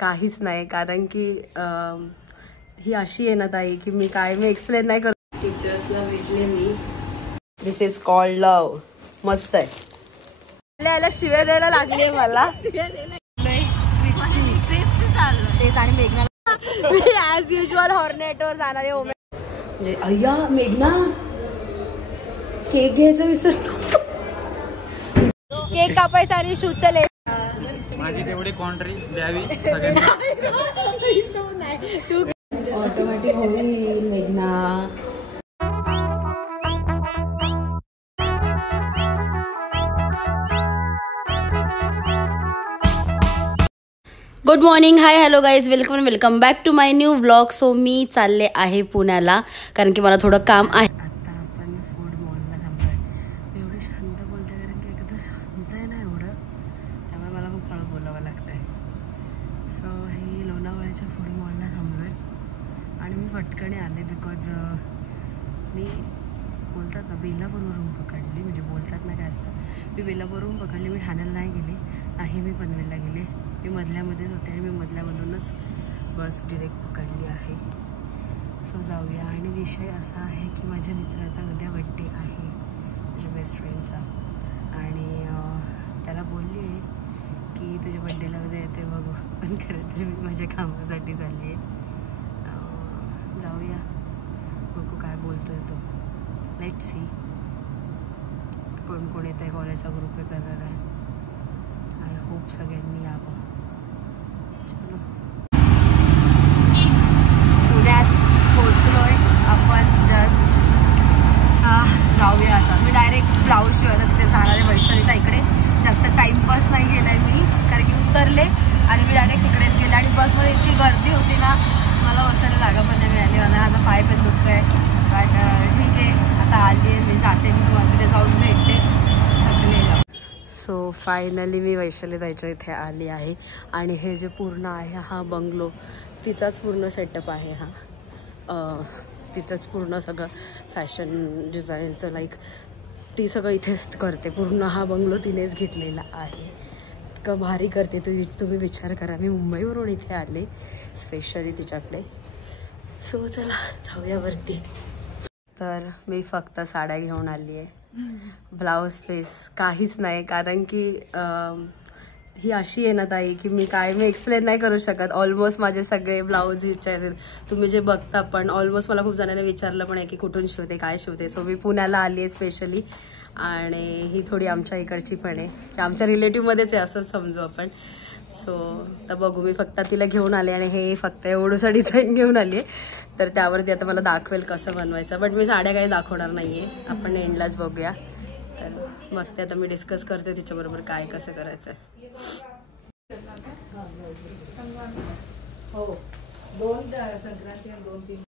काहीच नाही, कारण की ही अशी आहे ना ताई की मी एक्सप्लेन नाही करू. टीचर्सला भेटले मी. दिस इज कॉल्ड लव. मस्त आहे. याला शिव्या द्यायला लागली मला. तेच आणि मेघना मी ॲज युजल हॉर्नेटवर जाणार आहे. म्हणजे अय्या मेघना केक घ्यायचं विसरलो. केक कापायचा आणि शूजचं ले. माझी तेवढी कॉन्ट्री द्यावी. ऑटोमॅटिक होईल मेघना. Good morning, hi, hello guys, welcome back to my new vlog. So मी चालले आहे पुण्याला, कारण की मला थोडं काम आहे. आता आपण फूड मॉलला थांबलोय. एवढं शांत बोलते कारण की एकदा शांत आहे ना एवढं, त्यामुळे मला खूप हळू बोलावं लागतंय. सो हे लोणावळ्याच्या फूड मॉलला थांबलोय आणि मी फटकणे आले बिकॉज मी बोलतात ना बेलापूरवरून पकडली. म्हणजे बोलतात ना काय असतं, मी बेलापूरवरून पकडली. मी ठाण्याला नाही गेले, नाही मी पनवेलला गेले. मी मधल्यामध्येच होते आणि मी मधल्यामधूनच बस डिरेक्ट पकडली आहे. सो जाऊया. आणि विषय असा आहे की माझ्या मित्राचा उद्या बड्डे आहे, माझ्या बेस्ट फ्रेंडचा. आणि त्याला बोलली आहे की तुझ्या बड्डेला उद्या येते बघू. पण खरं तर मी माझ्या कामासाठी चालली आहे. जाऊया, बघू काय बोलतोय तो. Let's see. कोण कोण येत आहे, कॉलेजचा ग्रुप येत आहे. आय होप सगळ्यांनी यावं. पुण्यात पोचलोय आपण जस्ट. जाऊया आता. मी डायरेक्ट ब्लाऊज शिवायला तिथे जाणार आहे वैशालीता इकडे. जास्त टाइमपास नाही केलाय मी, कारण की उतरले आणि मी डायरेक्ट तिकडेच गेले. आणि बसमध्ये इतकी गर्दी होती ना, मला बसायला जागा पण नाही मिळाली. मला आता पाय पण दुखत आहे. बट ठीक आहे, आता आली आहे मी, जाते. मी तुम्हाला तिथे जाऊन भेटते. थकले. सो फायनली मी वैशालीताईच्या इथे आली आहे. आणि हे जे पूर्ण आहे हा बंगलो, तिचाच पूर्ण सेटअप आहे हा. तिचंच पूर्ण सगळं फॅशन डिझाईनचं लाईक ती सगळं इथेच करते. पूर्ण हा बंगलो तिनेच घेतलेला आहे. इतकं भारी करते तुम्ही विचार करा. मी मुंबईवरून इथे आले स्पेशली तिच्याकडे. सो चला जाऊया वरती. तर मी फक्त साड्या घेऊन आली आहे. ब्लाऊज पीस काहीच नाही, कारण की ही अशी आहे ना ताई की मी एक्सप्लेन नाही करू शकत. ऑलमोस्ट माझे सगळे ब्लाऊज हिचे आहेत. तुम्ही जे बघता पण ऑलमोस्ट मला खूप जणांनी विचारलं पण आहे की कुठून शिवते, काय शिवते. सो मी पुण्याला आली आहे स्पेशली. आणि ही थोडी आमच्या इकडची पण आहे, की आमच्या रिलेटिव्हमध्येच आहे असंच समजू आपण. सो तर बघू. मी फक्त तिला घेऊन आले आणि हे फक्त एवढंसं डिझाईन घेऊन आली आहे. तर त्यावरती आता मला दाखवेल कसं बनवायचं. बट मी साड्या काही दाखवणार नाही आहे, आपण एंडलाच बघूया. तर बघते आता, मी डिस्कस करते तिच्याबरोबर काय कसं करायचं आहे. हो, 2 संक्रांती 2-3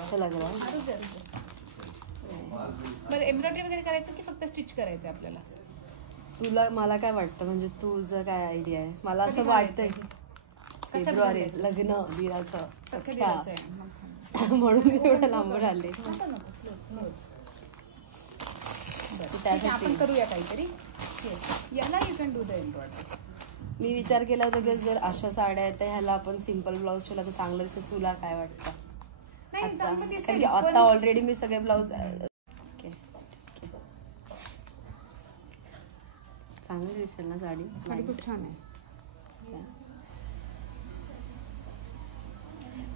असं लागलं. बरं, एम्ब्रॉयडरी वगैरे करायचं की फक्त स्टिच करायचं आपल्याला? तुला मला काय वाटतं, म्हणजे तुझं काय आयडिया आहे? मला असं वाटतंय फेब्रुवारी लग्न दिराचं म्हणून मी एवढं लांबून आले. आपण करूया काहीतरी याला. You can do the embroidery. मी विचार केला होता की जर अशा साड्या आहेत तर ह्याला आपण सिम्पल ब्लाऊज शिवला तर चांगलं दिसेल. तुला काय वाटतं? आता ऑलरेडी मी सगळे ब्लाऊज चांगली दिसेल ना साडी? खूप छान आहे.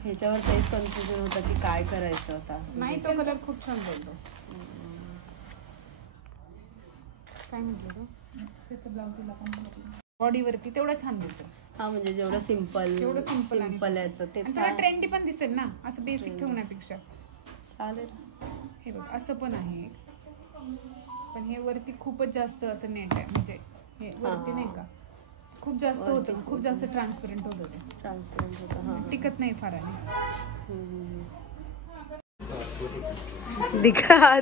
ह्याच्यावर तेच कन्फ्युजन होतं की काय करायचं आता. नाही, तो कलर खूप छान बोलतो. काय म्हटलं त्याचं ब्लाऊज तिला बॉडीवरती तेवढं छान दिसेल. हा, म्हणजे जेवढं सिम्पल याचं ते ट्रेंडी पण दिसेल ना, असं बेसिक ठेवण्यापेक्षा. चालेल. हे बघ, असं पण आहे, पण हे वरती खूपच जास्त असं नेट आहे. म्हणजे हे वरती नाही का खूप जास्त होतं, खूप जास्त ट्रान्सपरंट होतं. ते ट्रान्सपरंट होतं, टिकत नाही फार.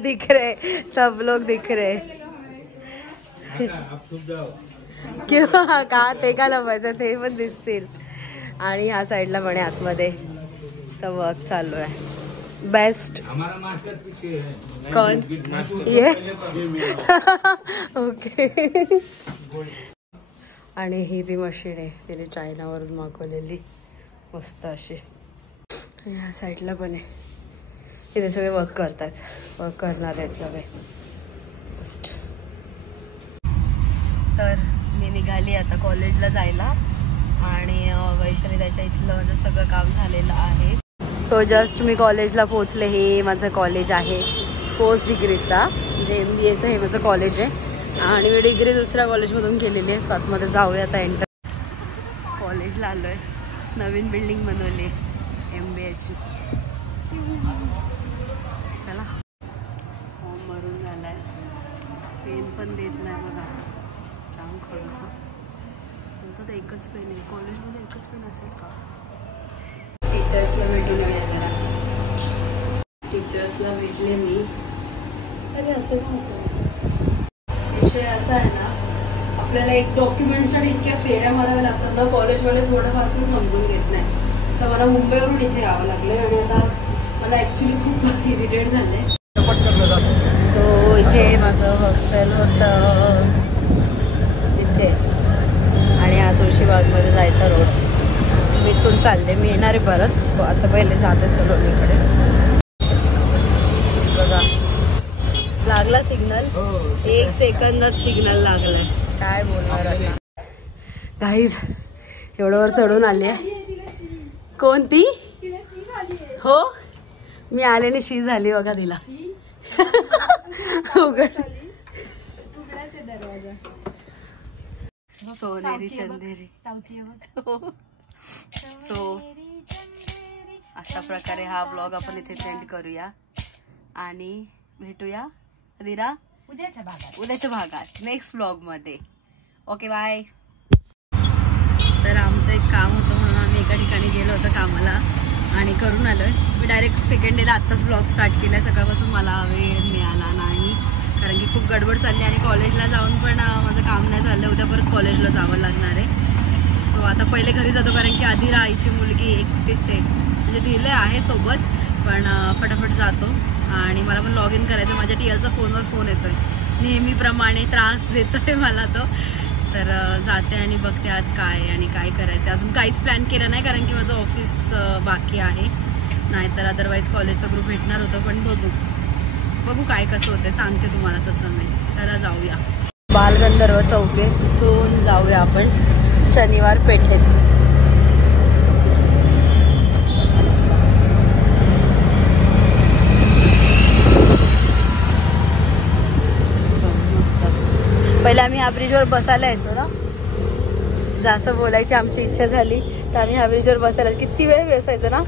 दिख रहे सब लोग दिख रहे. किंवा का ते का लवायचं ते पण दिसतील. आणि ह्या साईडला पण आतमध्ये वर्क चालू आहे. बेस्ट कौन ये? ओके. आणि ही ती मशीन आहे तिने चायनावरून मागवलेली मस्त अशी. ह्या साईडला पण आहे. इथे सगळे वर्क करतात, वर्क करणार आहेत सगळे मस्त. तर मी निघाली आता कॉलेजला जायला आणि वैशाली त्याच्या इथलं माझं सगळं काम झालेलं आहे. सो जस्ट मी कॉलेजला पोहोचले. हे माझं कॉलेज आहे पोस्ट डिग्रीचा, म्हणजे MBAचं हे माझं कॉलेज आहे आणि मी डिग्री दुसऱ्या कॉलेजमधून केलेली आहे. स्वतःमध्ये जाऊया आता एंटर. कॉलेजला आलो आहे. नवीन बिल्डिंग बनवली MBAची. चला. फॉर्म भरून झाला आहे. पेन पण देत नाही बघा, काम खडूस. तर एकच पेन आहे कॉलेजमध्ये, एकच पेन असेल का? टीचर्सला भेटून येऊया जरा. टीचर्सला भेटले मी. अरे असं नव्हतं. विषय असा आहे ना, आपल्याला एक डॉक्युमेंटसाठी इतक्या फेऱ्या माराव्या लागतात ना, कॉलेजवाले थोडंफार पण समजून घेत नाही. तर मला मुंबईवरून इथे यावं लागलं आणि आता मला ॲक्च्युली खूप इरिटेट झालं आहे. सो इथे माझं हॉस्टेल होतं इथे आणि हा तुळशीबागमध्ये जायचा रोड. मी इथून चालले, मी येणार आहे परत. आता पहिले जाते सलोनीकडे. बघा लागला सिग्नल, 1 सेकंदात सिग्नल लागलाय. काय बोलणार आता गाईज. एवढं वर चढून आली आहे. कोणती? हो मी आलेली शी झाली बघा तिला. उघड सोनेरी चंदेरी. सो अशा प्रकारे हा ब्लॉग आपण इथे सेंड करूया आणि भेटूया दिरा उद्याच्या भागात नेक्स्ट ब्लॉग मध्ये. Okay bye. तर आमचं एक काम होतं म्हणून आम्ही एका ठिकाणी गेलो होतो कामाला आणि करून आलोय. मी डायरेक्ट सेकंड डेला आत्ताच ब्लॉग स्टार्ट केला. सकाळपासून मला वेळ मिळाला नाही कारण की खूप गडबड चालली आणि कॉलेजला जाऊन पण माझं काम नाही झालं. उद्या परत कॉलेजला जावं लागणार आहे. सो आता पहिले घरी जातो कारण की आधी आईची मुलगी एकटीच आहे, म्हणजे दिले आहे सोबत पण फटाफट जातो. आणि मला पण लॉग इन करायचं. माझ्या टीएलचा फोनवर फोन येतोय नेहमीप्रमाणे, त्रास देतोय मला तो. तर जाते आणि बघते आज काय आणि काय करायचं. अजून काहीच प्लॅन केलं नाही कारण की माझं ऑफिस बाकी आहे. नाहीतर अदरवाईज कॉलेजचा ग्रुप भेटणार होतं पण बघू काय कसं होतं, सांगते तुम्हाला तसं नाही. चला जाऊया. बालगंधर्व चौके तिथून जाऊया आपण शनिवार पेठेत. पहिले आम्ही ह्या ब्रिजवर बसायला येतो ना, जास्त बोलायची आमची इच्छा झाली तर आम्ही ह्या ब्रिजवर बसायला किती वेळ बसायचो ना,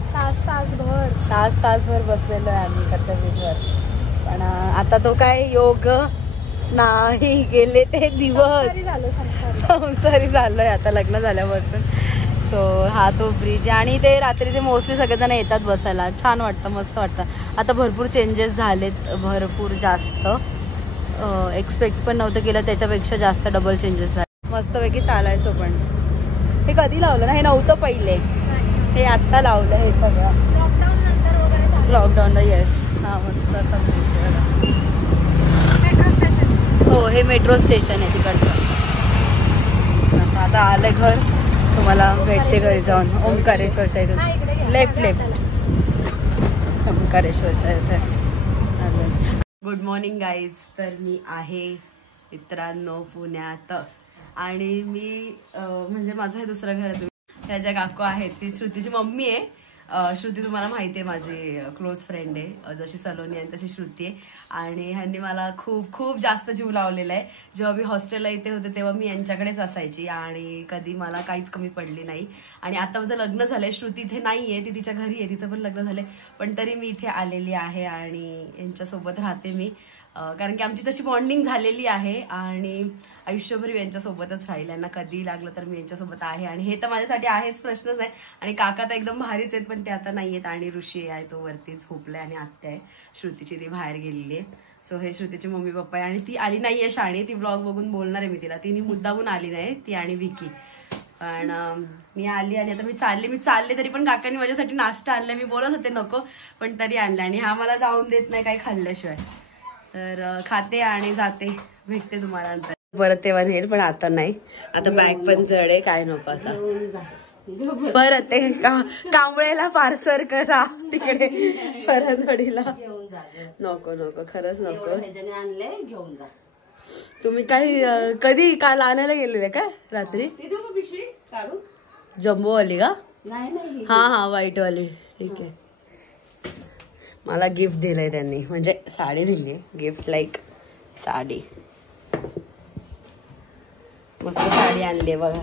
तासभर बसलेलो आहे आम्ही कच्च्या ब्रिजवर. पण आता तो काय योग नाही, गेले ते दिवस. संसारी झालोय आता लग्न झाल्यापासून. सो हा तो ब्रिज आहे आणि ते रात्रीचे मोस्टली सगळेजण येतात बसायला. छान वाटतं, मस्त वाटतं. आता भरपूर चेंजेस झालेत, भरपूर जास्त. एक्सपेक्ट पण नव्हतं केलं, त्याच्यापेक्षा जास्त डबल चेंजेस झाले. मस्तपैकी चालायचो. पण हे कधी लावलं ना, हे नव्हतं पहिले, हे आत्ता लावलं हे सगळं लॉकडाऊनला. येस. हा मस्त असा ब्रिज आहे. Metro station. हो हे मेट्रो स्टेशन आहे तिकडचं. असं आता आलं घर, तुम्हाला भेटते घरी जाऊन. ओंकारेश्वरच्या इथून लेफ्ट ओंकारेश्वरच्या इथे. Good morning guys. तर मी आहे मित्रांनो पुण्यात आणि मी म्हणजे माझं हे दुसरं घर आहे. ह्या ज्या काकू आहेत ती श्रुतीची मम्मी आहे. श्रुती तुम्हाला माहिती आहे, माझी क्लोज फ्रेंड आहे. जशी सलोनी आहे तशी श्रुती आहे. आणि ह्यांनी मला खूप खूप जास्त जीव लावलेला आहे. जेव्हा मी हॉस्टेलला इथे होते तेव्हा मी यांच्याकडेच असायची आणि कधी मला काहीच कमी पडली नाही. आणि आता माझं लग्न झालंय, श्रुती इथे नाही आहे, ती तिच्या घरी आहे, तिचं पण लग्न झालंय. पण तरी मी इथे आलेली आहे आणि यांच्यासोबत राहते मी. कारण की आमची तशी बॉन्डिंग झालेली आहे आणि आयुष्यभर यांच्यासोबतच राहील. यांना कधी लागलं तर मी यांच्यासोबत आहे आणि हे तर माझ्यासाठी आहेच, प्रश्नच आहे. आणि काका तर एकदम भारीच आहेत पण ते आता नाही आहेत. आणि ऋषी आहे तो वरतीच झोपलाय आणि आत्या आहे श्रुतीची, ती बाहेर गेलेली आहे. सो हे श्रुतीचे मम्मी पप्पा आहे आणि ती आली नाहीये शाळेत. ती ब्लॉग बघून बोलणार आहे मी तिला, तिने मुद्दामून आली नाही, ती आणि विकी. पण मी आली आणि आता मी चालले तरी पण काकांनी माझ्यासाठी नाश्ता आणलाय. मी बोलत होते नको पण तरी आणला आणि हा मला जाऊन देत नाही काही खाल्ल्याशिवाय. तर खाते आणि जाते, भेटते तुम्हाला नंतर. परत तेव्हा नेल, पण आता नाही. आता बॅग पण जड आहे, काय नको आता. परत ते कांबळेला पार्सल करा तिकडे परतवाडीला. नको नको, खरंच नको. घेऊन जा. तुम्ही काही कधी काल आणायला गेलेले काय रात्री? जम्बो वाली का? हा हा, व्हाईट वाली. ठीक आहे. मला गिफ्ट दिलंय त्यांनी, म्हणजे साडी दिली गिफ्ट, लाईक साडी. मस्त साडी आणली बघा.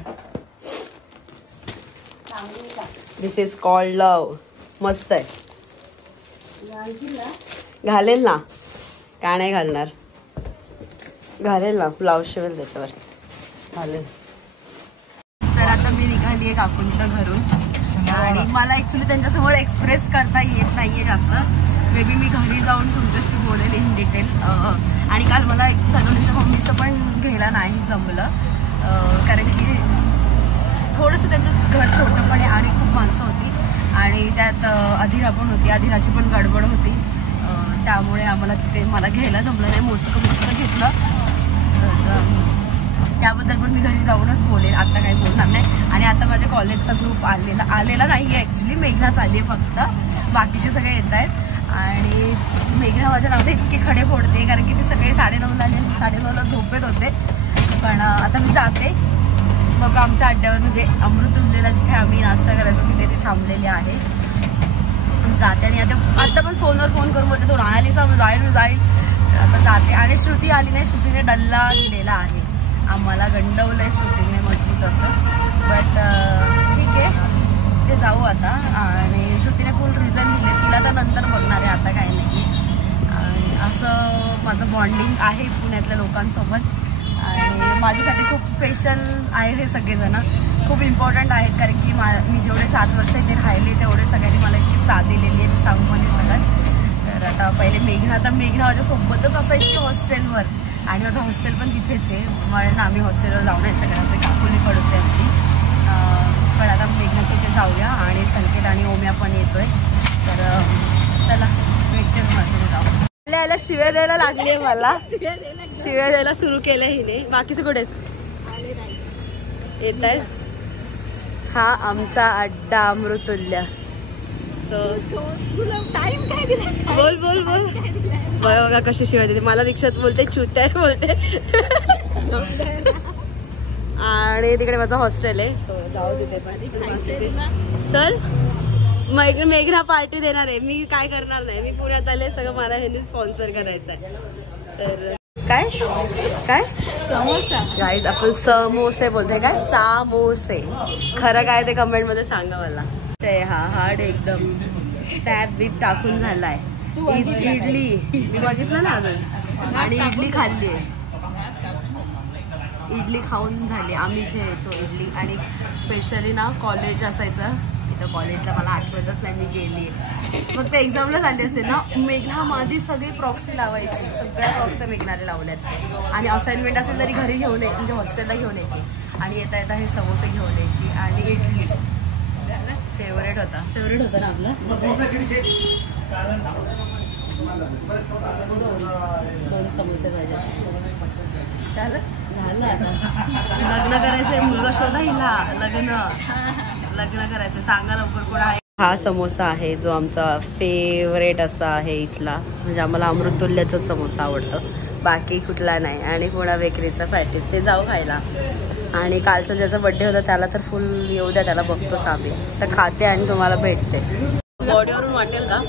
दिस इज कॉल्ड लव. मस्त आहे. घालेल ना, का नाही घालणार? घालेल ना, ब्लाऊज शिवेल त्याच्यावर, घालेल. तर आता मी निघाली आहे काकूंच्या घरून, आणि मला ऍक्च्युली त्यांच्यासमोर एक्सप्रेस करता येत नाहीये जास्त. मे बी मी घरी जाऊन तुमच्याशी बोलेल इन डिटेल. आणि काल मला एक सलोनीच्या मम्मीचं पण घ्यायला नाही जमलं, कारण की थोडंसं त्यांचं घर छोटं पण आहे आणि खूप माणसं होती, आणि त्यात अधिरा पण होती. अधिराची पण गडबड होती, त्यामुळे आम्हाला तिथे मला घ्यायला जमलं नाही. मोजकं घेतलं. त्याबद्दल पण मी घरी जाऊनच बोलेल, आता काही बोलणार नाही. आणि आता माझ्या कॉलेजचा ग्रुप आलेला नाही आहे ऍक्च्युली. मेघनाच आली आहे फक्त, बाकीचे सगळे येत आहेत. आणि मेघना माझ्या नावाने इतके खडे फोडते, कारण की ते सगळे 9:30ला आले, 9:30ला झोपेत होते. पण आता मी जाते. मग आमच्या अड्ड्यावर, म्हणजे अमृतुंजयला जिथे आम्ही नाश्ता करायचो तिथे ते थांबलेले आहे. जाते. आणि आता पण फोनवर फोन करून बोलते, तो राहिली जाईल. आता जाते. आणि श्रुती आली नाही. श्रुतीने डल्ला दिलेला आहे आम्हाला, गंडवलंय श्रुतीने मजबूत असं. बट ठीक आहे, ते जाऊ आता. आणि श्रुतीने फुल रिझन दिले, तिला तर नंतर बघणार आहे, आता काही नाही. आणि असं माझं बॉन्डिंग आहे पुण्यातल्या लोकांसोबत. आणि माझ्यासाठी खूप स्पेशल आहे हे सगळेजण, खूप इम्पॉर्टंट आहेत. कारण की मी जेवढे 7 वर्ष इथे राहिले तेवढे सगळ्यांनी मला इतकी साथ दिलेली आहे, मी सांगू पण नाही शकत. तर आता पहिले मेघना माझ्यासोबतच असायची हॉस्टेलवर, आणि माझं हॉस्टेल पण तिथेच आहे, म्हणून आम्ही हॉस्टेलवर जाऊ नाही शकत. आमची काकुली पडोसी आमची. पण आता मेघनाच्या इथे जाऊया. आणि संकेत आणि ओम्या पण येतोय. तर चला भेटते, माझं जाऊ. याला शिव्या द्यायला लागली आहे मला, शिव्या द्यायला सुरू केलं हिने. बाकीचे कुठे येत आहे? हा आमचा अड्डा अमृतुल्य. बोल बोल बोल. बघा कशी शिवाय देते मला. रिक्षात बोलते चुत्या बोलते. आणि तिकडे माझं हॉस्टेल आहे, सो जाऊ तिथे पण. चल, मेघना पार्टी देणार आहे. मी काय करणार नाही, मी पुण्यात आले, सगळं मला ह्यांनी स्पॉन्सर करायचं आहे. तर काय काय समोसा गाईज, आपण समोसे बोलतोय काय? सामोसे. खरं काय ते कमेंट मध्ये सांगा मला. ते हा हार्ड एकदम स्टॅप बीप टाकून झालाय. इडली मी बघितलं ना अजून. आणि इडली खाल्ली आहे, इडली खाऊन झाली. आम्ही इथे यायचो इडली. आणि स्पेशली ना कॉलेज असायचं इथं, कॉलेजला मला आठवतच नाही मी गेली. मग ते एक्झामला झाली असेल ना, मेघना माझी सगळी प्रॉक्सी लावायची, सगळ्या प्रॉक्सी मेघनाने लावल्यात. आणि असाइनमेंट असेल तरी घरी घेऊन यायची, म्हणजे हॉस्टेलला घेऊन यायची. आणि येता येता हे समोसे घेऊन यायची. आणि इडली फेवरेट होता ना आपला. 2 समोसे पाहिजे. झालं आता. लग्न करायचंय, मुलगा शोधा हिला. लग्न करायचं, सांगा लवकर कोण आहे. हा समोसा आहे जो आमचा फेवरेट असा आहे इथला, म्हणजे आम्हाला अमृतुल्यचा समोसा आवडतो, बाकी कुठला नाही. आणि पुणा बेकरीचा पॅटीस, ते जाऊ खायला. आणि कालचा ज्याचा बर्थडे होता त्याला तर फुल येऊ द्या, त्याला बघतोच आम्ही. तर खाते आणि तुम्हाला भेटते. बॉडीवरून वाटेल का?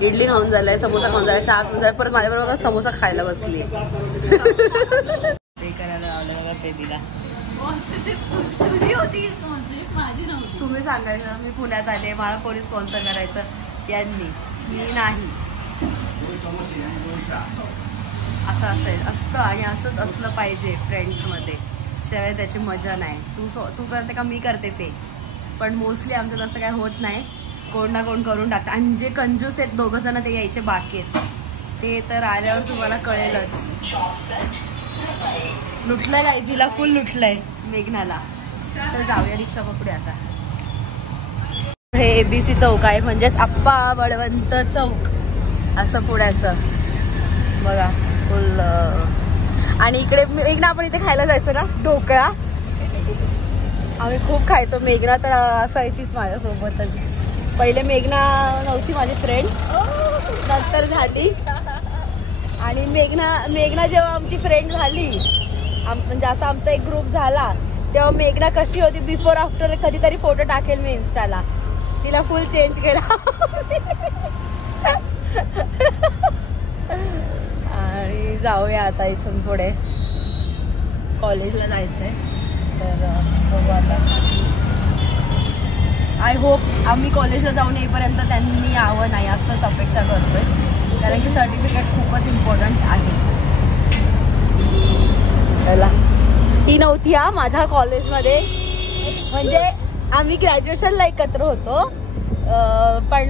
इडली खाऊन झालाय, समोसा खाऊन झालाय, चहा पिऊन झालाय, परत माझ्याबरोबर समोसा खायला बसली. ते करायला लावलं बघा बेबीला. तुम्ही सांगायचं मी पुण्यात आले, मला कोणी स्पॉन्सर करायचं, यांनी, मी नाही. असं असतं आणि असंच असलं पाहिजे फ्रेंड्समध्ये, शिवाय त्याची मजा नाही. तू करते का मी करते पे, पण मोस्टली आमच्यात असं काय होत नाही. कोण ना कोण करून टाकतं. आणि जे कंजूस आहेत 2 जण ते यायचे बाकी आहेत, ते तर आल्यावर तुम्हाला कळेलच. लुटलंय गायजीला, फुल लुटलंय मेघनाला. तर जाऊया, रिक्षा पकडू आता. हे ABC चौक आहे, म्हणजेच आप्पा बळवंत चौक असं पुण्याचं. बघा फुल आणि इकडे मेघना आपण इथे खायला जायचो ना ढोकळा, आम्ही खूप खायचो. मेघना तर असायचीच माझ्यासोबतच. पहिले मेघना नव्हती माझी फ्रेंड, नंतर झाली. आणि मेघना जेव्हा आमची फ्रेंड झाली, म्हणजे असा आमचा एक ग्रुप झाला, तेव्हा मेघना कशी होती बिफोर आफ्टर कधीतरी फोटो टाकेल मी इन्स्टाला. तिला फुल चेंज केला. आणि जाऊया आता इथून पुढे कॉलेजला जायचंय. तर बघू आता. आय होप आम्ही कॉलेजला जाऊन येईपर्यंत त्यांनी यावं नाही असंच अपेक्षा करतोय, कारण की सर्टिफिकेट खूपच इम्पॉर्टंट आहे. चला, ही नव्हती हा माझ्या कॉलेजमध्ये, म्हणजे आम्ही ग्रॅज्युएशनला एकत्र होतो, पण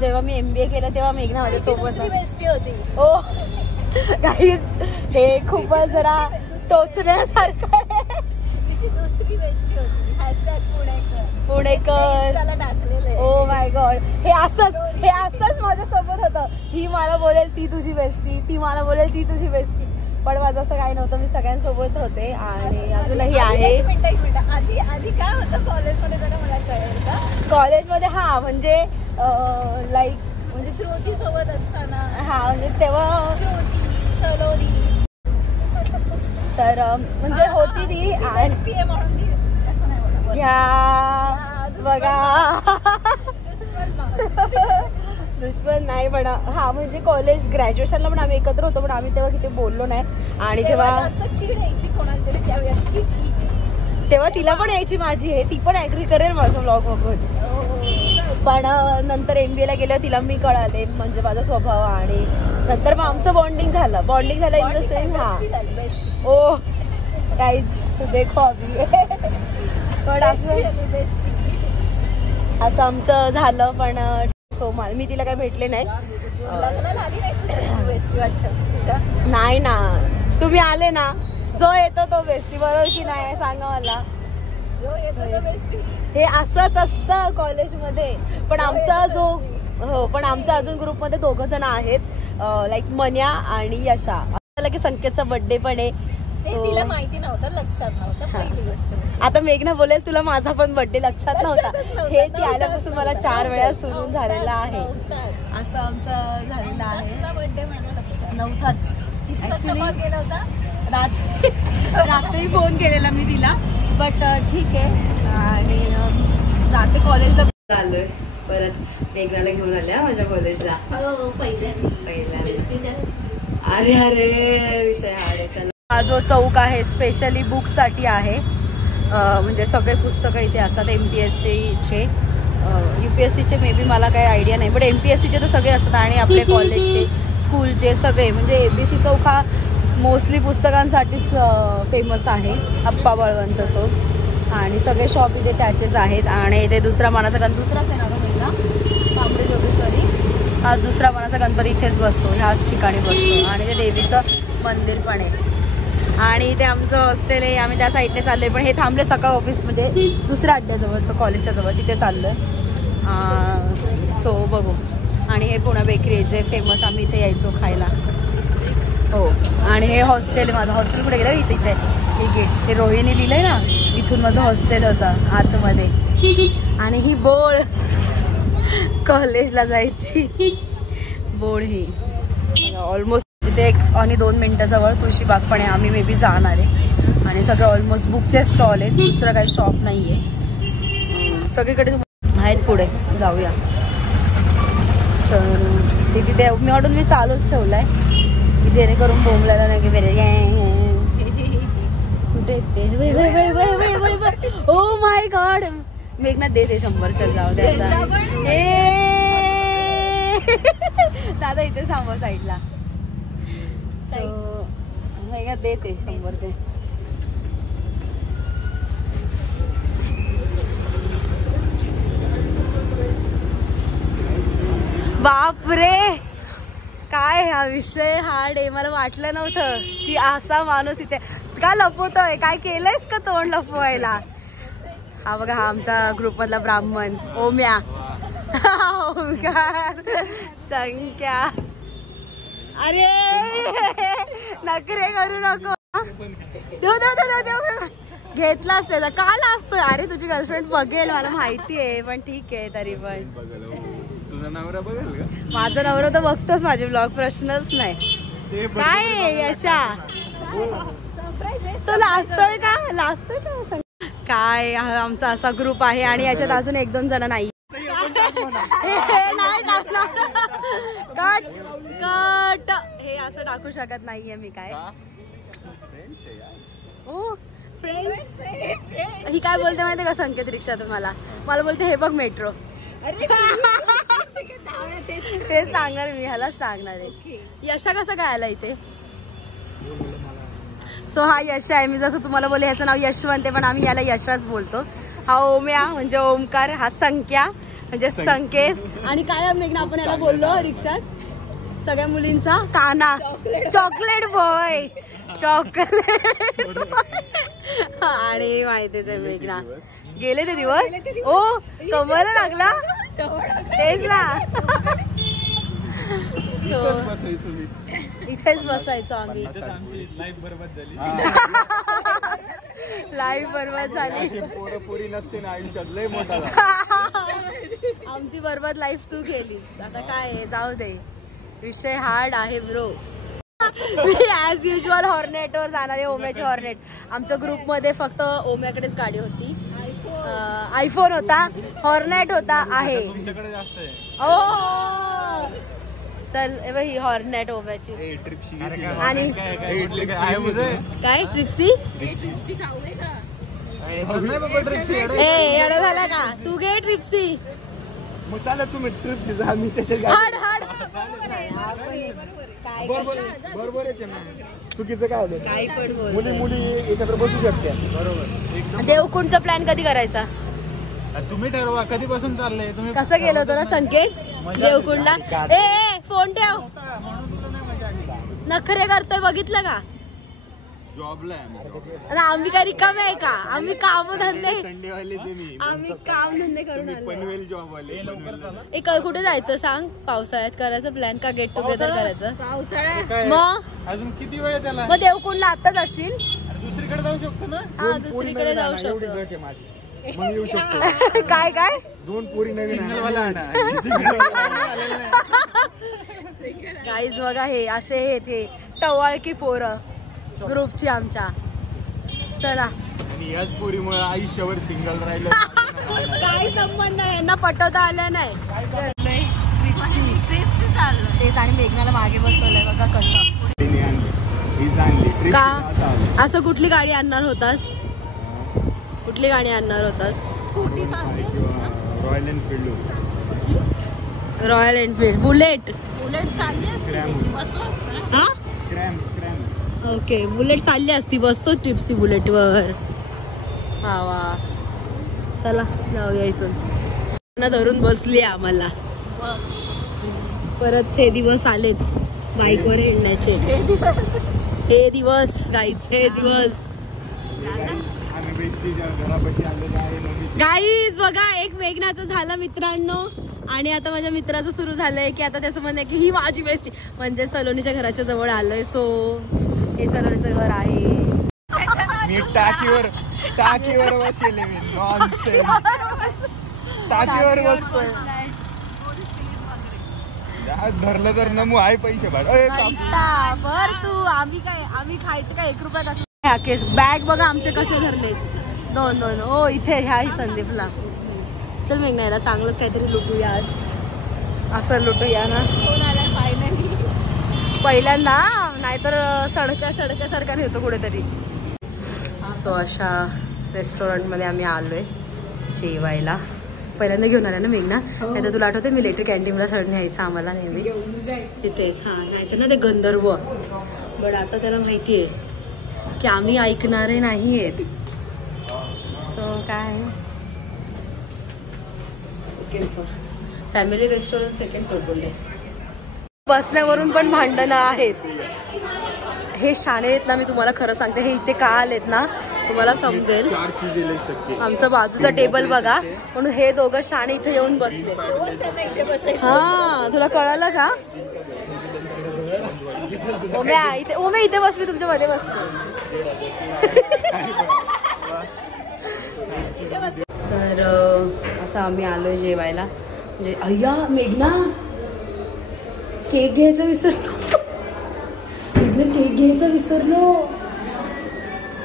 जेव्हा मी MBA केलं तेव्हा मेघना माझ्यासोबत होती. हो काहीच, हे खूपच जरा टोचण्यासारखं आहे. पुणेकर. ओ माय गॉड, हे असंच माझ्यासोबत होतं. ही मला बोलेल ती तुझी बेस्टी, ती मला बोलेल ती तुझी बेस्टी, पण माझं असं काही नव्हतं. मी सगळ्यांसोबत होते आणि अजूनही आहे. आधी काय होतं कॉलेजमध्ये जरा मला कळेल का? कॉलेजमध्ये हा म्हणजे लाईक म्हणजे श्रुती सोबत असताना, हा म्हणजे तेव्हा श्रुती सलोनी तर म्हणजे होती ती. म्हणून या बघा दुश्मन नाही, पण हा म्हणजे कॉलेज ग्रॅज्युएशनला पण आम्ही एकत्र होतो, पण आम्ही तेव्हा किती बोललो नाही. आणि जेव्हा असं चीड यायची कोणाला तरी त्या व्यक्तीची, तेव्हा तिला पण यायची माझी, हे ती पण ऍग्री करेल माझं ब्लॉग बघून. पण नंतर MBA ला गेल्यावर तिला मी कळाले म्हणजे माझा स्वभाव, आणि नंतर मग आमचं बॉन्डिंग झालं इन द सेन्स. हा ओ काहीच देखो अभि. पण असं आमचं झालं. पण मी तिला काही भेटले नाही. नाही ना, तुम्ही आले ना, जो येतो तो बेस्टी, बरोबर की नाही सांगा मला. हे असंच असतं कॉलेजमध्ये. पण आमचा पण आमचा अजून ग्रुपमध्ये 2 जण आहेत, लाईक मन्या आणि यशा. असं की संकेतचा बर्थडे पण आहे, तिला माहिती नव्हतं, लक्षात नव्हतं पहिली गोष्ट. आता मेघना बोलेल तुला माझा पण बर्थडे लक्षात नव्हता. हे ती आल्यापासून मला 4 वेळा सुरू झालेलं आहे. असं आमचं झालेलं आहे. बर्थडे माझा लक्षात नव्हताच ऍक्च्युली. केला होता रात्री फोन केलेला मी तिला, बट ठीक आहे. आणि जाते कॉलेजला. आलोय परत मेघनाला घेऊन आल्या माझ्या कॉलेजला. पहिल्यांदा. अरे विषय हा. हा जो चौक आहे स्पेशली बुक्स साठी आहे. म्हणजे सगळे पुस्तकं इथे असतात MPSCचे, UPSCचे मे बी मला काही आयडिया नाही, बट MPSCचे तर सगळे असतात. आणि आपले कॉलेजचे, स्कूलचे सगळे, म्हणजे ABC चौक हा मोस्टली पुस्तकांसाठीच फेमस आहे. अप्पा बळवंत चौक. आणि सगळे शॉप इथे त्याचेच आहेत. आणि इथे दुसरा मानाचा गणपती, दुसराच आहे ना मेघना, तांबडे जोगेश्वरी, हा दुसरा मानाचा गणपती इथेच बसतो, ह्याच ठिकाणी बसतो. आणि ते देवीचं मंदिर पण आहे. आणि इथे आमचं हॉस्टेल आहे, आम्ही त्या साईडने चाललोय. पण हे थांबले सकाळ ऑफिसमध्ये दुसऱ्या अड्ड्याजवळ, कॉलेजच्या जवळ, तिथे चाललोय. सो बघू. आणि हे पुणा बेकरी जे फेमस, आम्ही इथे यायचो खायला. हो. आणि हे हॉस्टेल आहे माझं. हॉस्टेल कुठे गेलं? इथे हे गेट, हे रोहिणी लिहिलंय ना, इथून माझं हॉस्टेल होतं आतमध्ये. आणि ही बोळ कॉलेजला जायची बोळ, ही ऑलमोस्ट तिथे 1 आणि 2 मिनिटाजवळ तुळशीबाग पण आहे. आम्ही मे बी जाणार आहे. आणि सगळे ऑलमोस्ट बुकचे स्टॉल आहेत, दुसरं काही शॉप नाही आहे, सगळीकडे आहेत. पुढे जाऊया. तर तिथे मी ऑर्डर मी चालूच ठेवलाय की जेणेकरून बोंबलायला नाही की कुठे ते. ओ माय गॉड, मेघना दे 100. चल जाऊ दे दादा, इथे थांबव साईडला. मेघना देते 100 ते. बापरे, काय हा विषय हार्ड आहे. मला वाटलं नव्हतं की असा माणूस इथे का लपवतोय. काय केलंयस का तोंड लपवायला? हा बघा, हा आमचा ग्रुप मधला ब्राह्मण ओम्या, ओमकार, संख्या. अरे नखरे करू नको. देऊ घेतलाच त्याचा काल असतोय. अरे तुझी गर्लफ्रेंड बघेल मला माहिती आहे, पण ठीक आहे तरी पण. तुझा नवरा बघेल का? माझा नवरा तर बघतोच माझे ब्लॉग, प्रश्नच नाही. काय आहे यशा तो लाजतोय का? लाजतोय का? काय आमचा असा ग्रुप आहे आणि याच्यात अजून 1-2 जण नाही. नाही टाकलं. कट कट हे असं टाकू शकत नाहीये मी. काय हो फ्रेंड्स. ही काय बोलते माहिती का संकेत रिक्षातून मला बोलते हे बघ मेट्रो. तेच सांगणार मी, ह्यालाच सांगणार आहे. यशा कसं काय आला इथे? सो हा यश आहे. मी जसं तुम्हाला बोलले ह्याचं नाव यशवंत आहे, पण आम्ही याला यशाच बोलतो. हा ओम्या म्हणजे ओमकार, हा संख्या म्हणजे संकेत, आणि काय मेघना आपण याला बोललो रिक्षात सगळ्या मुलींचा काना, चॉकलेट बॉय, चॉकलेट. आणि माहितीच आहे मेघना गेले ते दिवस. ओ कमला लागला तेच ना. इथेच बसायचो आम्ही. लाईफ बरबाद झाली. लाईफ बरबाद झाली. पोरी नसते ना आयुष्यात लय मोठा. आमची बरबाद लाईफ तू केली. आता काय जाऊ दे, विषय हार्ड आहे ब्रो. मी ऍज युजल हॉर्नेट वर जाणार आहे. ओम्याची हॉर्नेट. आमच्या ग्रुप मध्ये फक्त ओम्याकडेच गाडी होती. आयफोन होता, हॉर्नेट होता आहे. तुमच्याकडे जास्त आहे. ओ चल ही हॉर्नेट ओम्याची. आणि काय ट्रिप्सी एवढं झालं का? तू घे ट्रिप्सी. मग चालेल तुम्ही ट्रिप्सी जा, मी त्याच्या हाड हाड. बरोबर आहे. चुकीचं काय आलं? काय पण बोल. मुली मुली एकत्र बसू शकते. बरोबर. देवकुंडचा प्लॅन कधी करायचा? तुम्ही ठरवा कधीपासून चाललंय. तुम्ही कसं गेलो होतो ना संकेत देवकुंडला? ए फोन ठेव. नखरे करतोय बघितलं का? जॉबला आहे. आम्ही काय रिकामे आहे का? आम्ही काम धंदे, संडेवाले तुम्ही. आम्ही काम धंदे करून आलो. पनवेल जॉबवाले. एक कुठे जायचं सांग? पावसाळ्यात करायचं प्लॅन का गेट टुगेदर करायचं? पावसाळ्यात मग अजून किती वेळ आहे त्याला? मग देवकुंडला आताच असशील. दुसरीकडे जाऊ शकतो ना. हा दुसरीकडे जाऊ शकतो. मग येऊ शकतो. काय काय 2 पोरी नवीन सिंगलवाला आणा. गाईज बघा हे असे हे ते टवाळकी पोरं ग्रुपची आमच्या. चला. आणि याच पोरीमुळे आयुष्यावर सिंगल राहिलं. काही संबंध नाही, यांना पटवता आलं नाही. तेच आणि मेघनाला मागे बसवलंय बघा कसं. का असं कुठली गाडी आणणार होतास? कुठली गाडी आणणार होतास? Scooty royal Enfield. Royal Enfield. Bullet. Bullet चालली असते बसलो असतं. हा ओके बुलेट चालली असती. बसतो ट्रिप्सी बुलेट वर. वा वा. चला जाऊया इथून. धरून बसली आम्हाला. परत ते दिवस आलेत बाईक वर येण्याचे. हे दिवस गाईच, हे दिवस. गाईज बघा एक मेघनाचं झालं मित्रांनो. आणि आता माझ्या मित्राचं सुरू झालंय की आता त्याचं म्हणणं आहे की ही माझी बेस्टी म्हणजे सलोनीच्या घराच्या जवळ आलोय. सो हे सलोनीचं घर आहे. मी टाकीवर बसले. टाकीवर बसतोय. धरलं तर नमू आहे पैसे बर तू. आम्ही खायचं का 1 रुपयात असं. बॅग बघा आमचे कसे धरले. 2-2. हो इथे ह्या संदीपला. चल मेघना याला चांगलंच काहीतरी लुटूया आज. असं लुटूया ना पहिल्यांदा, नाहीतर सडक्यासारखा नेतो कुठेतरी. सो अशा रेस्टॉरंटमध्ये आम्ही आलोय जेवायला. पहिल्यांदा घेऊन आल्या ना मेघना? नाही तर तुला आठवते मी लेटर कॅन्टीनला सडणे यायचं आम्हाला नेहमी तिथेच. हा नाहीतर ना ते गंधर्व. बट आता त्याला माहिती आहे की आम्ही ऐकणारे नाही आहेत. सो काय फॅमिली रेस्टॉरंट सेकंड फ्लोर बोलले. बसण्यावरून पण भांडणं आहेत. हे शाणे आहेत ना, मी तुम्हाला खरं सांगते. हे इथे का आलेत ना तुम्हाला समजेल. आमचा बाजूचा टेबल बघा म्हणून हे दोघं शाणे इथे येऊन बसले. हा तुला कळालं का? ओम्या इथे बसली तुमच्या मध्ये बसतो. तर असं आम्ही आलोय जेवायला. म्हणजे अय्या मेघना केक घ्यायचं विसरलो. केक घ्यायचं विसरलो.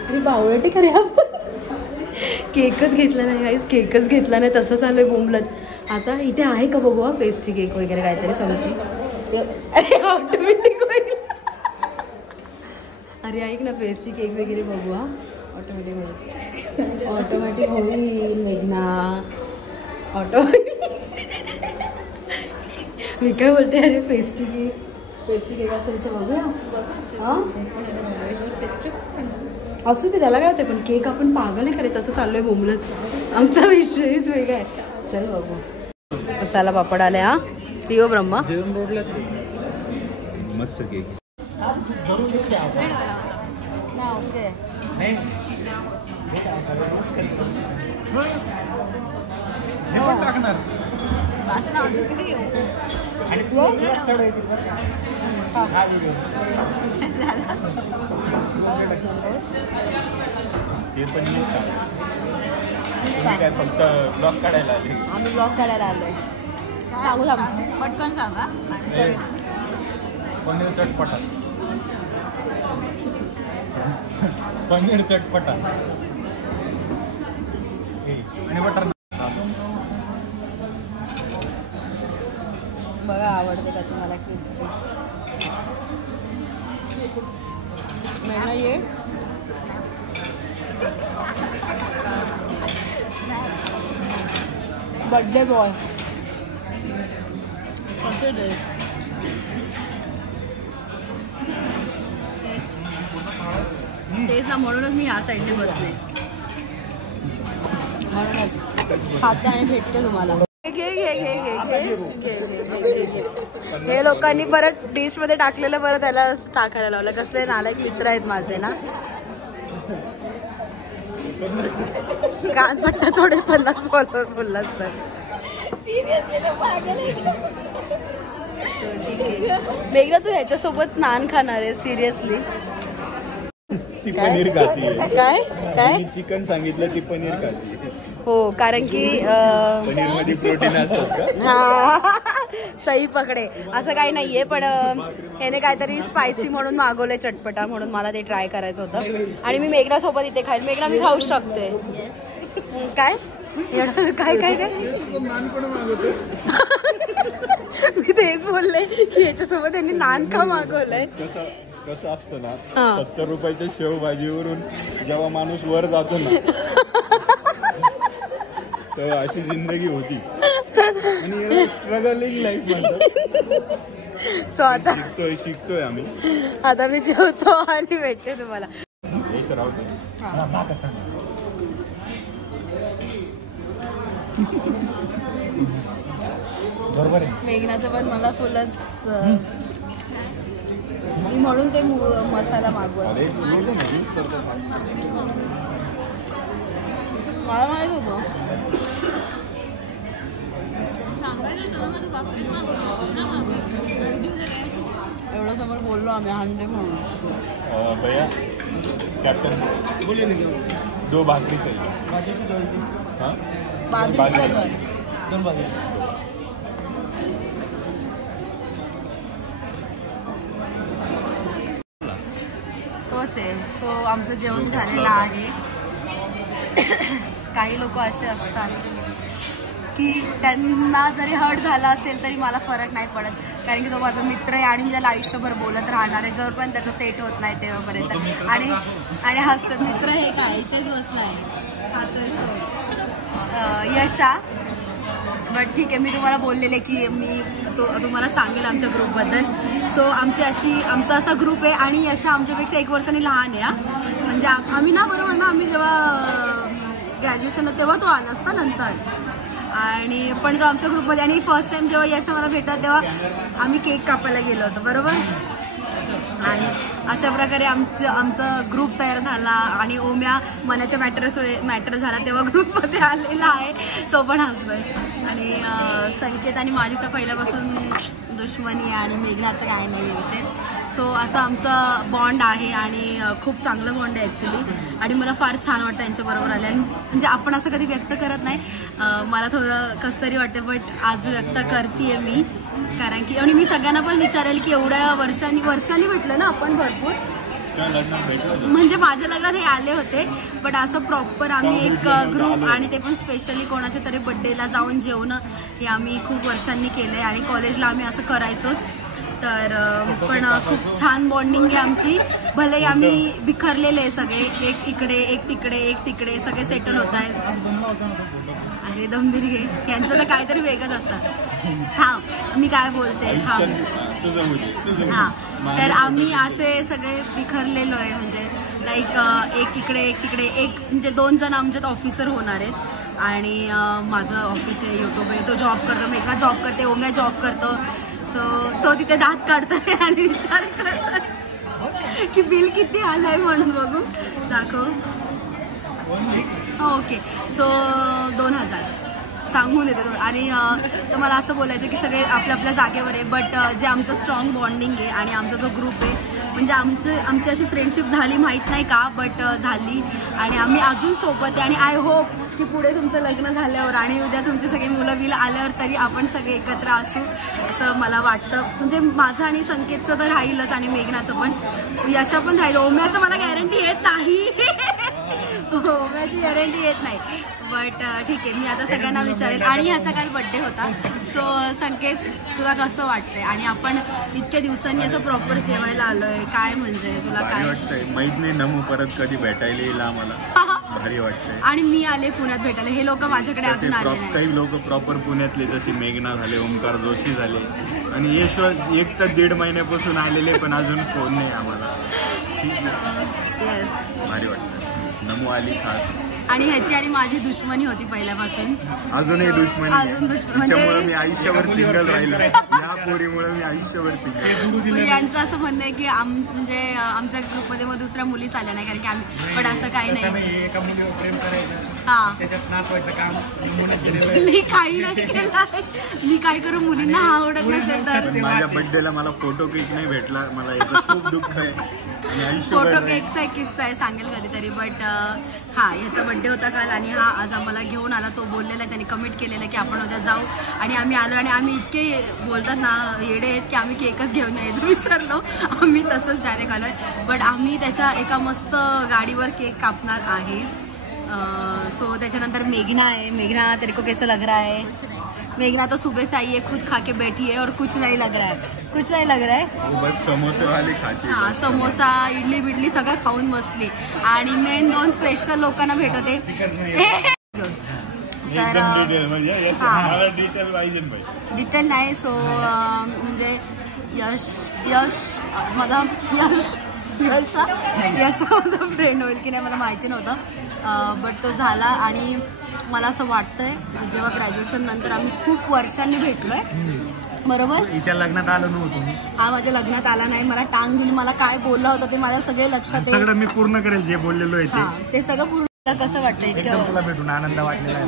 अरे बावळटे खरे आपण केकच घेतला नाही गाईस. केकच घेतला नाही. तसंच आलोय बोंबलत. आता इथे आहे का बघू पेस्ट्री केक वगैरे काहीतरी समजते. अरे ऑटोमॅटिक होईल. अरे ऐक ना पेस्ट्री केक वगैरे बघू. हा ऑटोमॅटिक होईल मेघना. मी काय बोलते. अरे पेस्ट्री केक असेल तर बघूया. असू दे त्याला काय होते. पण केक आपण पागल नाही करे. तसं चाललोय बोंबलत. आमचा विषयच वेगळा आहे. चल बघू. मसाला पापड आले. हा रिओ ब्रह्मा मस्त केक. काय फक्त ब्लॉग काढायला आले. आम्ही ब्लॉग काढायला आलोय. सांगू पटकन सांगा. पनीर चटपटा. पनीर चटपटा आणि बटर. बघा आवडते का तुम्हाला क्रिस्पी. मेघना ये. Birthday boy. तेच ना म्हणूनच मी ह्या साईडने बसले. म्हणूनच खाते आणि भेटते तुम्हाला. हे लोकांनी परत डिश मध्ये टाकलेलं परत त्याला टाकायला लावलं. कसले नालायक मित्र आहेत माझे ना. कानपट्टा थोडे 50 फॉलोअर बोललास तर. मेघना तू ह्याच्यासोबत नान खाणार आहे सिरियसली. ती पनीर खाती. काय काय चिकन सांगितलं ती पनीर खाती. हो कारण की पनीर मध्ये प्रोटीन असतात का. हा सही पकडे. असं काही नाहीये. पण ह्याने काहीतरी स्पायसी म्हणून मागवलंय चटपटा. म्हणून मला ते ट्राय करायचं होतं. आणि मी मेघना सोबत इथे खाईल. मेघना मी खाऊच शकते. काय काय काय काय मी तेच बोलले की याच्यासोबत यांनी नान का मागवलंय. कसं असतं ना 70 रुपयाच्या शेवभाजीवरून जेव्हा माणूस वर जातो ना तेव्हा अशी जिंदगी होती. आणि स्ट्रगलिंग लाईफ म्हणतो. सो आता शिकतोय आम्ही. आता मी जेवतो आणि भेटते तुम्हाला. बरोबर आहे. मेघनाचं पण मला फुलच म्हणून ते मसाला मागवत. मला माहित होतं. एवढं समोर बोललो आम्ही. हांडे म्हणून भैया कॅप्टन 2 भाकरी चाहिए. तोच आहे. सो आमचं जेवण झालेलं आहे. काही लोक असे असतात की त्यांना जरी हर्ट झाला असेल तरी मला फरक नाही पडत. कारण की तो माझा मित्र आहे आणि मी त्याला आयुष्यभर बोलत राहणार आहे जोपर्यंत त्याचं सेट होत नाही तेव्हापर्यंत. आणि हसतं मित्र हे काय इथेच बसलाय. यशा. बट ठीक आहे. मी तुम्हाला बोललेले की मी तुम्हाला सांगेल आमच्या ग्रुपबद्दल. सो आमचा असा ग्रुप आहे. आणि यशा आमच्यापेक्षा 1 वर्षांनी लहान आहे. म्हणजे आम्ही ना बरोबर ना आम्ही जेव्हा ग्रॅज्युएशनला तेव्हा तो आला असता नंतर. आणि पण तो आमच्या ग्रुपमध्ये. आणि फर्स्ट टाइम जेव्हा यशा मला भेटला तेव्हा आम्ही केक कापायला गेलो होतो बरोबर. आणि अशा प्रकारे आमचा ग्रुप तयार झाला. आणि ओम्या मनाच्या मॅटर झाला तेव्हा ग्रुपमध्ये आलेला आहे. तो पण हसतोय. आणि संकेत आणि माझी तर पहिल्यापासून दुश्मनी आहे आणि मेघनाचं काय नाही विषय. सो असं आमचं बॉन्ड आहे आणि खूप चांगलं बॉन्ड आहे ॲक्च्युली. आणि मला फार छान वाटतं यांच्याबरोबर आले. आणि म्हणजे आपण असं कधी व्यक्त करत नाही, मला थोडं कसं तरी वाटतं, बट आज व्यक्त करते मी. कारण की आणि मी सगळ्यांना पण विचारेल की एवढ्या वर्षांनी भेटलं ना आपण भरपूर. म्हणजे माझ्या लग्नात हे आले होते, बट असं प्रॉपर आम्ही एक ग्रुप आणि ते पण स्पेशली कोणाच्या तरी बर्थडेला जाऊन जेवणं हे आम्ही खूप वर्षांनी केलंय. आणि कॉलेजला आम्ही असं करायचोच. तर पण खूप छान बॉन्डिंग आहे आमची. भले आम्ही बिखरलेले आहे सगळे, एक इकडे एक तिकडे एक तिकडे सगळे सेटल होत आहेत. अरे दमदिर घे, यांचं तर काहीतरी वेगळंच असतं. थांब मी काय बोलते, थांब. हां, तर आम्ही असे सगळे बिखरलेलो आहे. म्हणजे लाईक एक इकडे एक तिकडे एक, म्हणजे 2 जण आमच्यात ऑफिसर होणार आहेत. आणि माझं ऑफिस आहे, यूट्यूब आहे, तो जॉब करतो, मेघना जॉब करते, ओम्या जॉब करतो. सो तो तिथे दात काढतोय आणि विचार करतोय की बिल किती आलंय म्हणून बघू दाखव. ओके, सो 2000 सांगून येते. आणि तर मला असं बोलायचं की सगळे आपल्या आपल्या जागेवर आहे, बट जे आमचं स्ट्रॉंग बॉन्डिंग आहे आणि आमचा जो ग्रुप आहे, म्हणजे आमची अशी फ्रेंडशिप झाली माहीत नाही का, बट झाली. आणि आम्ही अजून सोबत आहे. आणि आय होप की पुढे तुमचं लग्न झाल्यावर आणि उद्या तुमची सगळी मुलं बिलं आल्यावर तरी आपण सगळे एकत्र असू असं मला वाटतं. म्हणजे माझं आणि संकेतचं तर राहीलच आणि मेघनाचं पण, यशा पण राहील. ओम्याचं मला गॅरंटी येत नाही, ओम्याची गॅरंटी येत नाही, बट ठीक आहे. मी आता सगळ्यांना विचारेल. आणि ह्याचा काल बड्डे होता. सो संकेत तुला कसं वाटतंय? आणि आपण इतक्या दिवसांनी असं प्रॉपर जेवायला आलोय, काय म्हणजे तुला काय वाटतंय? माहित नाही नमू परत कधी भेटायला येईल आम्हाला, भारी वाटतंय. आणि मी आले पुण्यात भेटायला, हे लोक माझ्याकडे अजून आले नाही. काही लोक प्रॉपर पुण्यातले, जसे मेघना झाले, ओमकार जोशी झाले आणि यशवंत 1 ते 1.5 महिन्यापासून आलेले, पण अजून फोन नाही आम्हाला. भारी वाटतं. नमू आली खास. आणि ह्याची आणि माझी दुश्मनी होती पहिल्यापासून, अजूनही दुश्मनी. त्याच्यामुळे मी आयुष्यभर सिंगल राहिलो, या पोरीमुळे मी आयुष्यभर सिंगल. यांचं असं म्हणणं आहे की म्हणजे आमच्या ग्रुपमध्ये मग दुसऱ्या मुलीच आल्या नाही, कारण की आम्ही, पण असं काही नाही. हा, मी काही नाही केलं, मी काय करू, मुलींना आवडत नसेल तर. माझ्या बर्थडेला मला फोटो केक नाही भेटला, मला याचं खूप दुःख आहे. फोटो केकचा एक किस्सा आहे, सांगेल कधीतरी. बट हा, याचा बर्थडे होता काल आणि हा आज आम्हाला घेऊन आला. तो बोललेला, त्याने कमिट केलेलं की आपण उद्या जाऊ. आणि आम्ही आलो आणि आम्ही इतके बोलतात ना येडे आहेत की आम्ही केकच घेऊन यायचं विसरलो. आम्ही तसंच डायरेक्ट आलोय. बट आम्ही त्याच्या एका मस्त गाडीवर केक कापणार आहे. सो त्याच्यानंतर मेघना आहे. मेघना तेरे को कैसा लग रहा है? मेघना तो सुबह से आई है, खुद खा के बैठी है और कुछ नहीं लग रहा है, कुछ नहीं लग रहा है. बस समोसे वाले खाते. हाँ, समोसा इडली बिडली सगळं खाऊन बसली. आणि मेन 2 स्पेशल लोकांना भेटते. डिटेल नाही. सो म्हणजे माझा फ्रेंड होईल की नाही मला माहिती नव्हतं, बट तो झाला. आणि मला असं वाटतंय जेव्हा ग्रॅज्युएशन नंतर आम्ही खूप वर्षांनी भेटलोय, बरोबर. तिच्या लग्नात आलो नव्हतो मी. हा, माझ्या लग्नात आला नाही, मला टांग दिली, मला काय बोलला होता ते मला सगळे लक्षात आहे. सगळं मी पूर्ण करेल जे बोललेलो आहे ते सगळं पूर्ण. कसं वाटतंय? तुला भेटून आनंद वाटलेला आहे.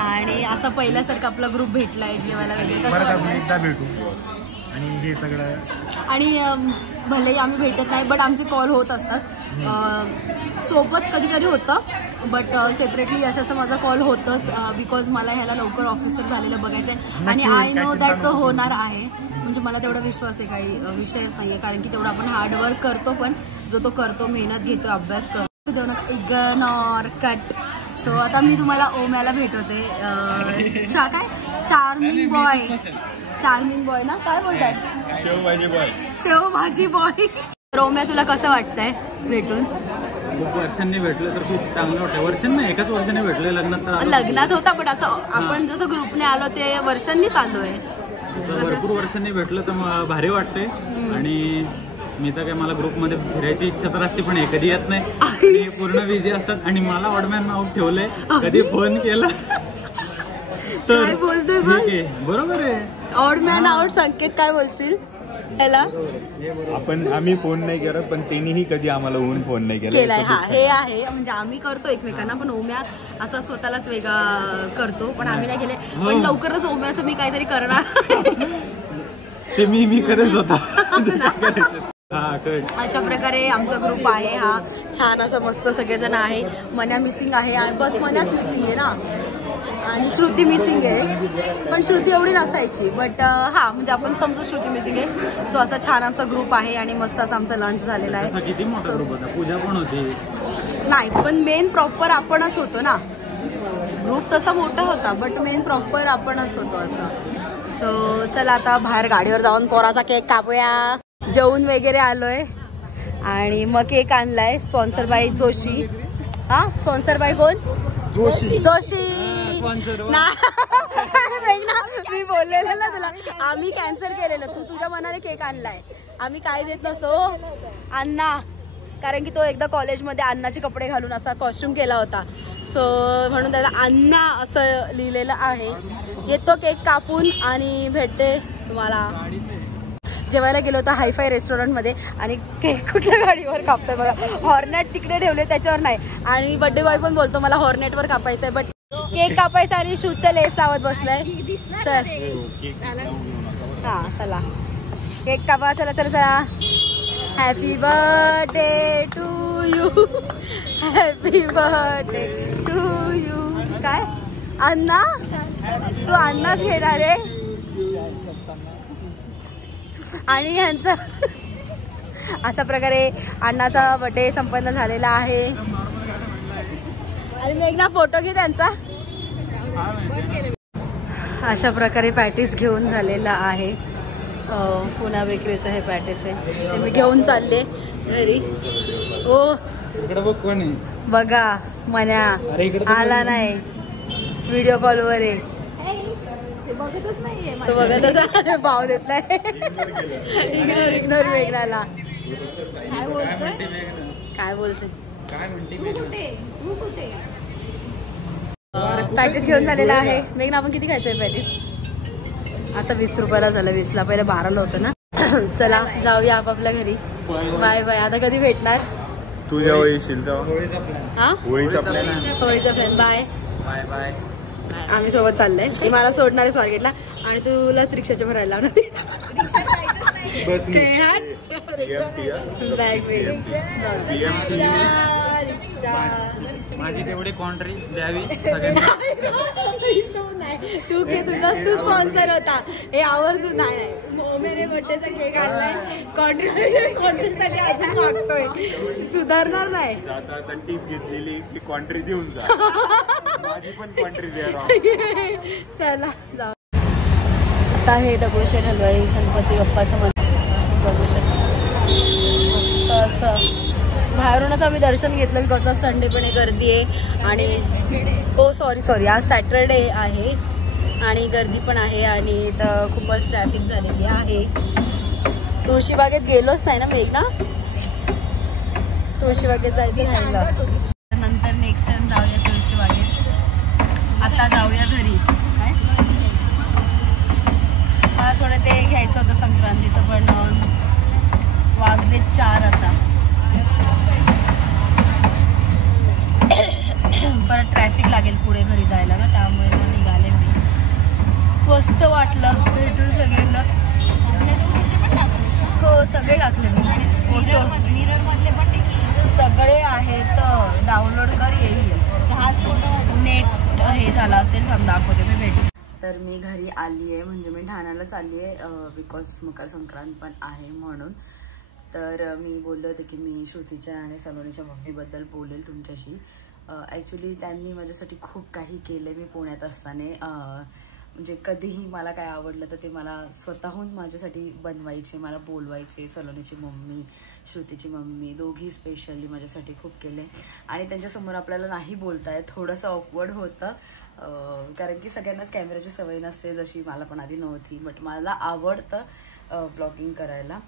आणि असं पहिल्यासारखं आपला ग्रुप भेटलाय जेवायला वगैरे, कसं वाटतंय? एकदा भेटू. आणि हे सगळं, आणि भलेही आम्ही भेटत नाही, बट आमचे कॉल होत असतात. सोबत कधी कधी होतं, बट सेपरेटली यशाचा माझा कॉल होतच, बिकॉज मला ह्याला लवकर ऑफिसर झालेलं बघायचंय. आणि आय नो दॅट तो होणार आहे. म्हणजे मला तेवढा विश्वास आहे, काही विषयच नाहीये. कारण की तेवढं आपण हार्डवर्क करतो, पण जो तो करतो, मेहनत घेतो, अभ्यास करतो. Ignore cut. सो आता मी तुम्हाला ओम्याला भेटवते. काय चार्मिंग बॉय, चार्मिंग बॉय ना, काय बोलतात? शेवभाजी बॉय, शेवभाजी बॉय. ओम्या, तुला कसं वाटतंय भेटून? खूप वर्षांनी भेटलं तर खूप चांगलं वाटतं. वर्षांनी एकाच वर्षाने भेटलं. लग्नात होता, पण असं आपण जसं ग्रुपने आलो ते वर्षांनी चाललोय. भरपूर वर्षांनी भेटलं तर भारी वाटतंय. आणि मी तर काय, मला ग्रुपमध्ये फिरायची इच्छा तर असते, पण हे कधी येत नाही आणि पूर्ण बिझी असतात. आणि मला ऑडमॅन आउट ठेवलंय, कधी फोन केला तर बोलतोय बरोबर आहे. Odd man out. संकेत काय बोलशील? ह्याला आम्ही फोन नाही करत, पण त्यांनीही कधी आम्हाला होऊन फोन नाही केलाय. हा हे आहे म्हणजे आम्ही करतो एकमेकांना, पण ओम्या असा स्वतःलाच वेगळा करतो, पण आम्ही नाही केले. पण लवकरच ओम्याचं मी काहीतरी करणार. ते मी करत होता. अशा प्रकारे आमचा ग्रुप आहे हा. छान असं मस्त सगळेजण आहे. मन्या मिसिंग आहे, बस मन्याच मिसिंग आहे ना, आणि श्रुती मिसिंग आहे, पण श्रुती एवढी नसायची. बट हा म्हणजे आपण समजू श्रुती मिसिंग आहे. सो असा छान आमचा ग्रुप आहे आणि मस्त असा आमचा लंच झालेला आहे. किती मोठा ग्रुप होता, पूजा पण होती. नाही पण मेन प्रॉपर आपणच होतो ना. ग्रुप तसा मोठा होता बट मेन प्रॉपर आपणच होतो असं. सो चला आता बाहेर गाडीवर जाऊन पोराचा केक कापूया. जेवून वगैरे आलोय आणि मग केक आणलाय स्पॉन्सर बाय जोशी. हा स्पॉन्सर बाय कोण? जोशी. मी बोललेलं ना तुला, आम्ही कॅन्सल केलेलं, तू तुझ्या मनाने केक आणलाय. आम्ही काय देत नसतो अण्णा, कारण की तो एकदा कॉलेजमध्ये अण्णाचे कपडे घालून असा कॉस्ट्युम केला होता. सो म्हणून त्याला अण्णा असं लिहिलेलं आहे. येतो केक कापून आणि भेटते तुम्हाला. जेवायला गेलो होतो हायफाय रेस्टॉरंटमध्ये आणि केक कुठल्या गाडीवर कापतोय बघा. हॉर्नेट तिकडे ठेवले त्याच्यावर नाही, आणि बर्थडे बॉय पण बोलतो मला हॉर्नेटवर कापायचंय, बट केक कापायचा आणि शूजचा लेस लावत बसलाय. चल हा चला केक कापा. चला चला चला. Happy birthday to you, happy birthday to you. काय अण्णा तू अण्णाच घेणार आहे. आणि ह्यांचं अशा प्रकारे अण्णाचा बर्थडे संपन्न झालेला आहे. आणि मी एकदा फोटो घे त्यांचा. अशा प्रकारे पॅटीस घेऊन झालेला आहे. पुना बेकरीचं हे पॅटीस आहे, ते मी घेऊन चालले घरी. ओ इकडे बघ कोण आहे बघा. मन्या आला नाही, व्हिडिओ कॉलवर आहे. बघतच नाहीये, तो बघतच भाव देत नाही. इग्नोर वेगळाला. काय बोलते पॅटीस घेऊन झालेला आहे. मेघना आपण किती खायचंय पॅटीस? आता 20 रुपयाला झालं, 20ला पहिले 12ला होतं ना. चला जाऊया आपापल्या घरी. Bye bye. आता कधी भेटणार? तू जेव्हा येशील तेव्हा. होळीचा प्लॅन. Bye bye bye. आम्ही सोबत चाललंय. ही मला सोडणार आहे स्वारगेटला आणि तुलाच रिक्षाच्या भरायला लावणार. माझी तेवढी कॉन्ट्री द्यावी. तू के तुझा तू स्पॉन्सर होता हे आवर्जून. नाही मोमेने बर्थडेचा केक आणलाय, कॉन्ट्रीसाठी अजून मागतोय. सुधारणार नाही. आता टीप घेतलेली की कॉन्ट्री देऊन जा. माझी पण कॉन्ट्री द्या. चला जाऊ. आता हे दगडूशेठ हलवाई गणपती बाप्पाचं मंदिर बघू शकता. असं बाहेरूनच आम्ही दर्शन घेतलं, बिकॉज आज संडे पण गर्दी आहे. आणि हो सॉरी आज सॅटरडे आहे आणि गर्दी पण आहे आणि इथं खूपच ट्रॅफिक झालेली आहे. तुळशीबागेत गेलोच नाही ना मेघना. तुळशीबागेत जायचं राहिलं. नंतर नेक्स्ट टाइम जाऊया तुळशीबागेत. आता जाऊया घरी. काय मला थोडं ते घ्यायचं होतं संक्रांतीचं, पण वाजले 4 आता. परत ट्रॅफिक लागेल पुढे घरी जायला ना, त्यामुळे मग निघाले मी. मस्त वाटलं भेटून सगळ्यांना. हो सगळे टाकले मी. सगळे आहेत, डाउनलोड कर येईल. 6 फोटो नेट हे झालं असेल, थांब दाखवते मी. भेटू. तर मी घरी आली आहे, म्हणजे मी ठाण्यालाच आली आहे, बिकॉज मकर संक्रांत पण आहे म्हणून. तर मी बोलले होते की मी श्रुतीच्या आणि सलोनीच्या मम्मीबद्दल बोलेल तुमच्याशी. ॲक्च्युली त्यांनी माझ्यासाठी खूप काही केलं आहे. मी पुण्यात असताना म्हणजे कधीही मला काय आवडलं तर ते मला स्वतःहून माझ्यासाठी बनवायचे, मला बोलवायचे. सलोनीची मम्मी, श्रुतीची मम्मी दोघी स्पेशली माझ्यासाठी खूप केले. आणि त्यांच्यासमोर आपल्याला नाही बोलता येत, थोडंसं ऑकवर्ड होतं, कारण की सगळ्यांनाच कॅमेऱ्याची सवय नसते, जशी मला पण आधी नव्हती. बट मला आवडतं व्लॉगिंग करायला.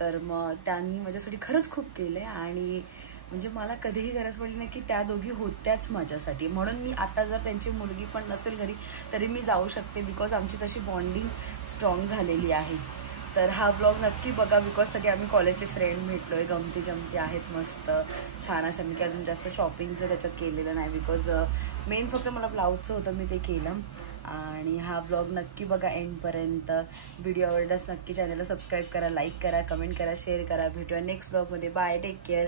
तर मग त्यांनी माझ्यासाठी खरंच खूप केले आणि म्हणजे मला कधीही गरज पडली नाही की त्या दोघी होत्याच माझ्यासाठी. म्हणून मी आता जर त्यांची मुलगी पण नसेल घरी तरी मी जाऊ शकते, बिकॉज आमची तशी बॉन्डिंग स्ट्रॉंग झालेली आहे. तर हा ब्लॉग नक्की बघा, बिकॉज सगळे आम्ही कॉलेजचे फ्रेंड भेटलोय, गमती जमती आहेत मस्त छान अशा. मी अजून जास्त शॉपिंगचं त्याच्यात केलेलं नाही, बिकॉज मेन फक्त मला ब्लाऊजचं होतं, मी ते केलं. आणि हा ब्लॉग नक्की बघा एंडपर्यंत. व्हिडिओ आवडल्यास नक्की चॅनलला सबस्क्राईब करा, लाईक करा, कमेंट करा, शेअर करा. भेटूया नेक्स्ट ब्लॉगमध्ये. Bye, take care.